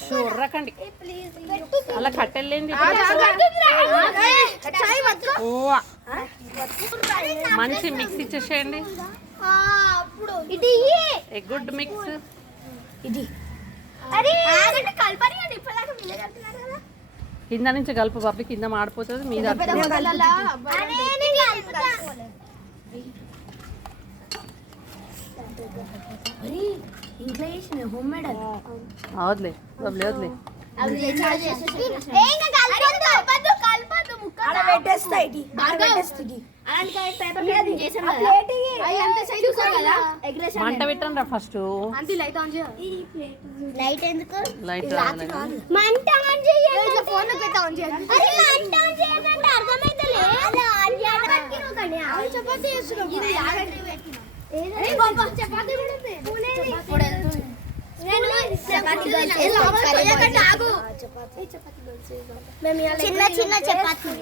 చూర్రకండి అలా కట్టెళ్ళేంది మంచి మిక్స్ ఇచ్చేసేయండి గుడ్ మిక్స్ ఇది కింద నుంచి కలుపు బాబీ కింద మాడిపోతుంది మీద అవదులే బాబులే వదిలే మంట పెట్టండి రా ఫస్ట్ లైట్ ఎందుకు లైట్ మంట ఆన్ చేయండి ఫోన్ ఆన్ చేయండి అరే మంట ఆన్ చేయండి అంటే అర్థమైతలే అలా ఆన్ చేయండి అవి చపాతీ చేస్తున్నాం ఇది ఆగండి పెట్టినా ఏ బాబా చపాతీ పెడుతుంది పూనేది నేను చపాతీ చేయకండి ఆగు చపాతీ మేము చిన్న చిన్న చపాతీ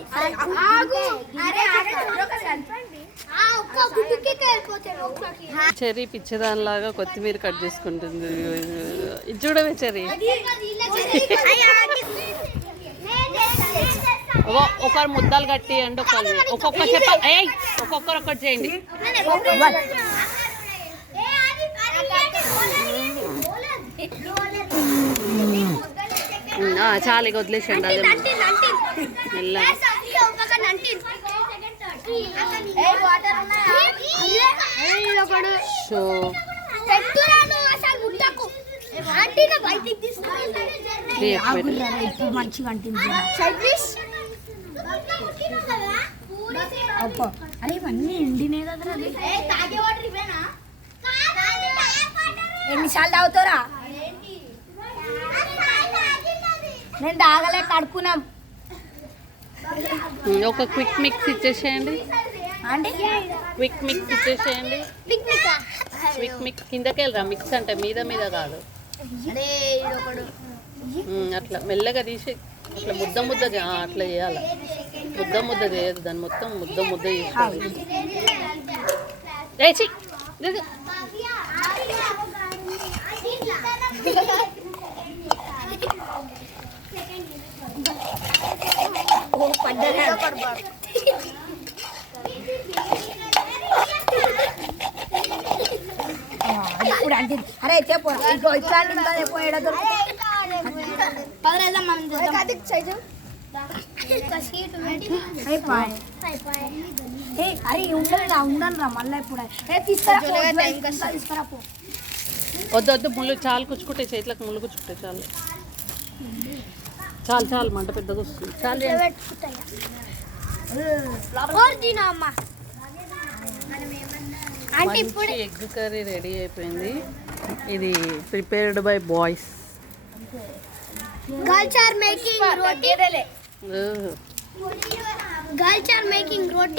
ఆగు అరే ఆగండి ఒక్క గుట్టుకి వెళ్ళిపోతాడు ఒక్కకి చెర్రీ పిచ్చిదానిలాగా కొత్తిమీర కట్ చేసుకుంటుంది ఇది చూడవే చెర్రీ ఒకరు ముద్దలు కట్టియండి ఒక్కొక్క ఒక్కొక్కరు ఒకటి చేయండి చాలా ఇక వదిలేసండి అదే మెల్లగా అరే ఇవన్నీ ఎండినే కదా ఎన్నిసార్లు తాగుతారా నేను తాగలే కడుపునాం ఒక క్విక్ మిక్స్ ఇచ్చేసేయండి క్విక్ మిక్స్ ఇచ్చేసేయండి క్విక్ మిక్స్ కిందకి వెళ్ళరా మిక్స్ అంటే మీద మీద కాదు అట్లా మెల్లగా తీసి అట్లా ముద్ద ముద్ద అట్లా చేయాలి ముద్ద ముద్ద చేయదు దాన్ని మొత్తం ముద్ద ముద్ద చేసుకోవాలి ఇప్పుడు అంటే అరే అరే ఉండను రా మళ్ళీ ఇప్పుడు తీసుకురా వద్దు వద్దు ముళ్ళు చాలు కుచ్చుకుంటే చేతులకు ముళ్ళు కుచ్చుకుంటే చాలు చాలు చాలు మంట పెద్దగా వస్తుంది చాలు మంచి ఎగ్ కర్రీ రెడీ అయిపోయింది ఇది prepared by boys Girls are making roti.